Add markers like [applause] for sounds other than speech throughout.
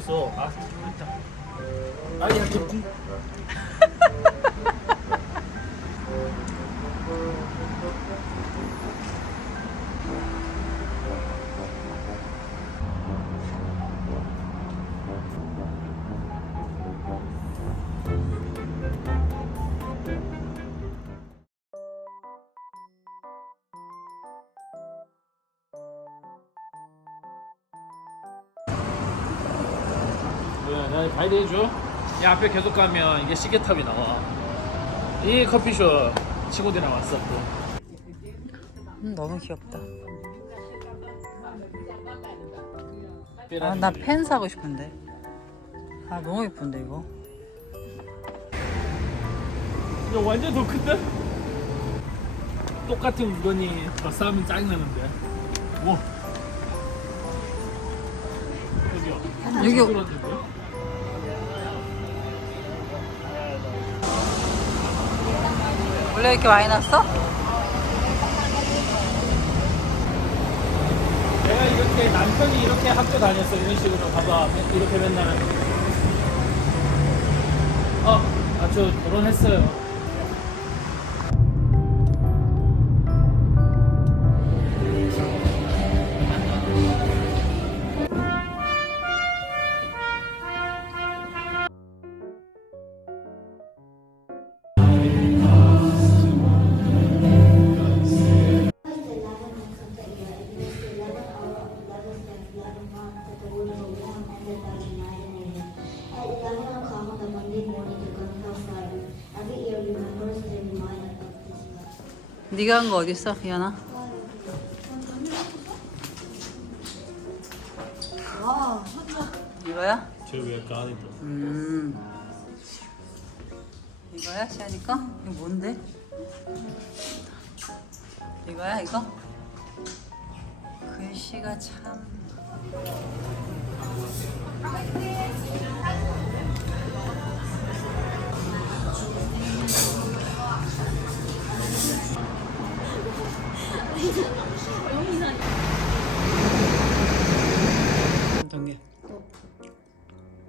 있어. 아, 됐다. 아니야, 개뿔. 네, 나 해줘. 이 앞에 계속 가면 이게 시계탑이 나와. 이 커피숍 친구들이랑 왔었고. 음, 너무 귀엽다. 아, 나 펜 사고 싶은데. 아, 너무 예쁜데 이거. 이거 완전 더 큰데? 똑같은 물건이 더 싸면 짜증나는데. 와. 여기요. 여기- 원래 이렇게 많이 났어? 내가 이렇게 남편이 이렇게 학교 다녔어 이런 식으로. 봐봐 이렇게 맨날. 어 아저 결혼했어요 At 11 o'clock on the Monday morning, the gun fell silent. Every ear remembers the reminder of this love. 네가 한 거 어디 있어, 기현아? 이거야? 저왜 이렇게 안에 있어 음. 이거야, 시아니 거? 이거 뭔데? 이거야, 이거? 글씨가 참. 게?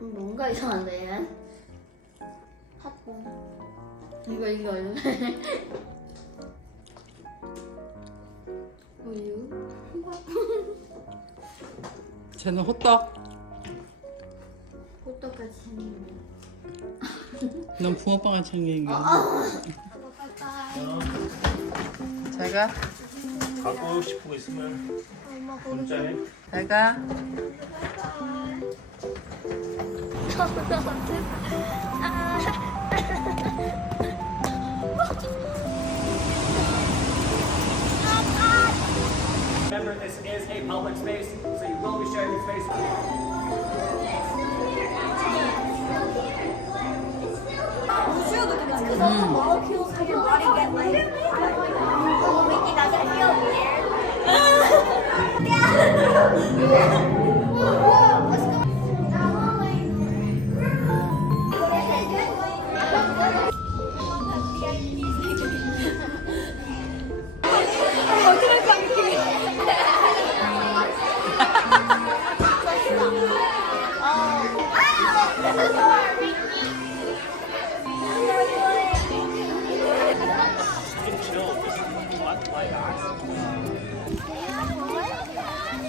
음, 뭔가 이상한데? 핫봉. 이거 이거 이거. [laughs] 우유. 쟤는 호떡. 호떡같이 생긴. 넌 붕어빵 같이 생긴 게. 빠빠이. 잘가. 갖고 싶은 거 있으면 문자해 잘가. Remember, this is a public space, so you will be sharing space.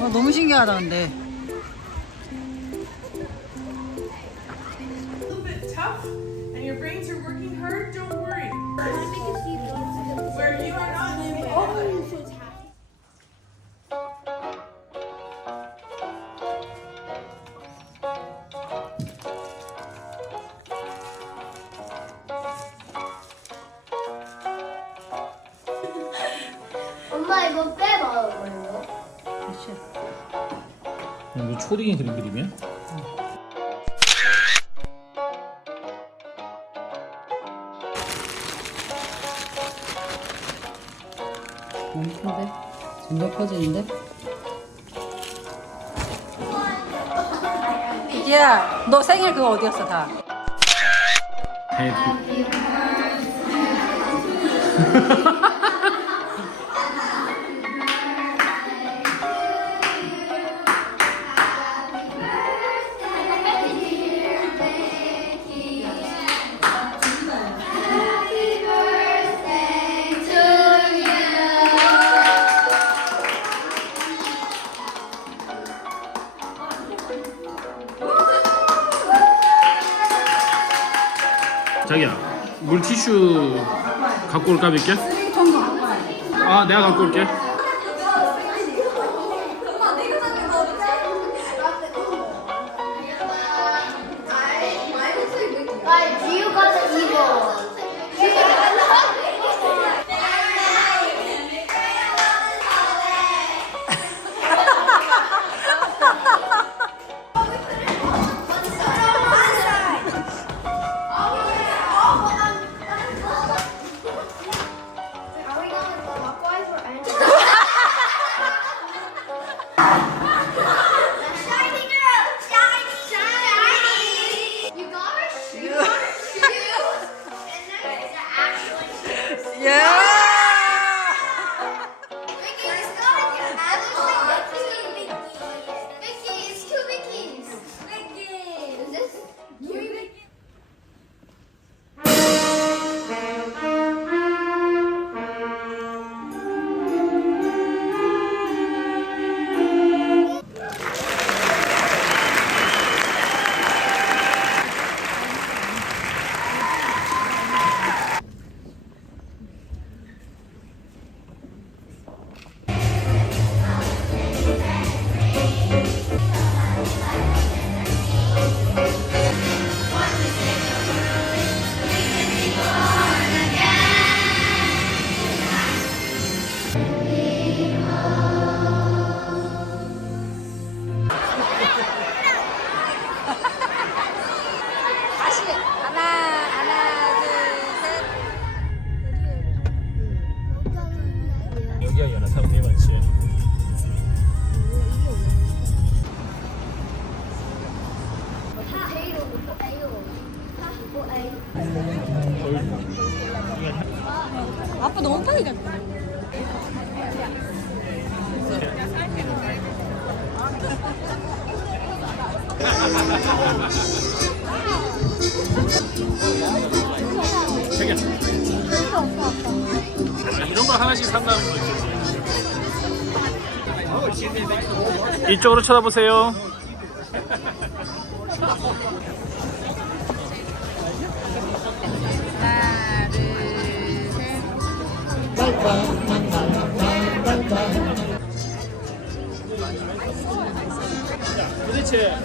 어, 너무 신기하다, 근데. a little bit tough and your brains are working hard, don't worry. Where you are not 이거 초딩이 그린 그림이야? 너무 큰데? 점점 커지는데? 이지야, 너 생일 그거 어디였어, 다? 해피 [laughs] 자기야 물티슈 갖고 올까 몇개? 아 내가 갖고 올게 Yeah. 아빠 너무 빨리 갔다 이런 거 하나씩 산다는 거 있지 이쪽으로 쳐다보세요. 하나 둘셋 도대체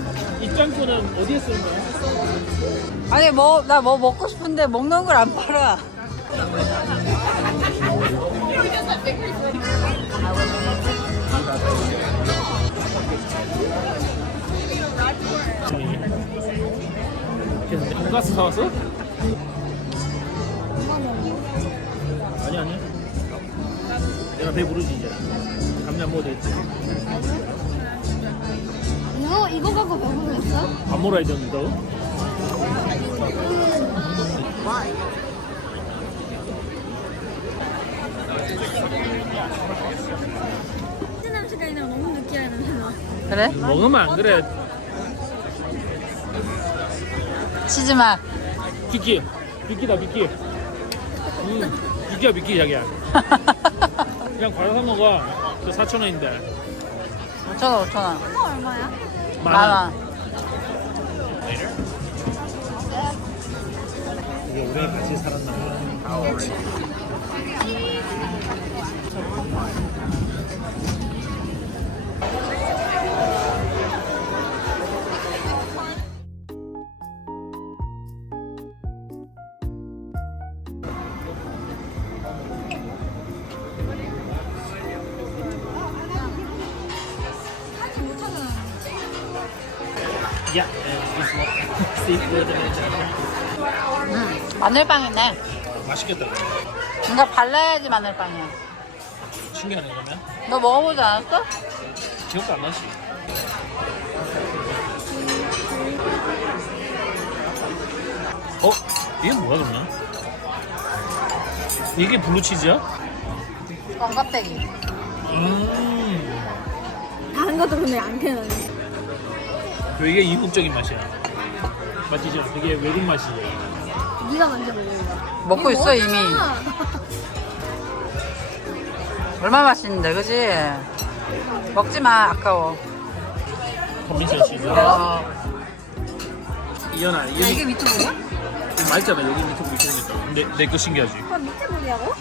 입장권은 어디에 쓰는 거야? 아니 뭐 나 뭐 먹고 싶은데 먹는 걸 안 팔아 돈가스 사왔어? 아니 아니 내가 배부르지 이제. 안 먹어도 됐지. 이거 이거 갖고 배부르겠어? 밥 먹어야 되는데 냄새가 그냥 너무 느끼해 냄새나. 그래? 먹으면 안 그래. 치즈맛. 비키. 비키다 비키. 음 비키야 비키 자기야 [laughs] 그냥 과자 사 먹어. 저 4,000원인데. 5천원 5천원. 이거 얼마야? 만원. 이게 우리 같이 살았나? 봐 음, 마늘빵이네 맛있겠다. 이거 발라야지 마늘빵이야 신기하네 그러면. 너 먹어보지 않았어? 기억도 안 나지. 어? 이게 뭐야 그러면? 이게 블루치즈야? 껌 껍데기. 음. 다른 것도 근데 안 캐는. 되게 이국적인 맛이야. 맞지죠? 되게 외국 맛이에요. 네가 먼저 먹는다. 먹고 있어 이미. 얼마 맛있는데 그지? 먹지 마 아까워. 컨빈션 치즈. 어. 이현아, 야, 이게 이게 미트볼이야? 맛있잖아. 여기 밑에 보니까. 내, 내거 신기하지? 그럼 밑에 물이라고?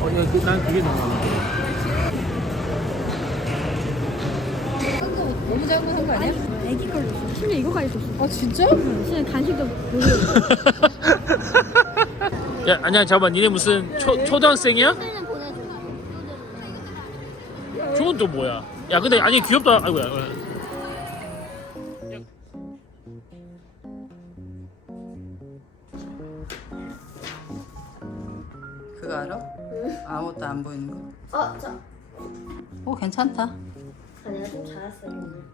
어, 야, 그- 난 그게 너무 많아. 너무 잘못 한 거 아니야? 애기 걸로 있어. 심지어 이거까지 있었어. 아 진짜? 심지어 간식도 모르고. 야, 아니야, 잠깐만. 니네 무슨 초, 초등학생이야? 저건 또 뭐야? 야, 근데 아니 귀엽다. 아이고야. 그거 알아? 아무것도 안 보이는 거. 어, 저. 오 괜찮다. 아, 내가 좀 잘했어 오늘.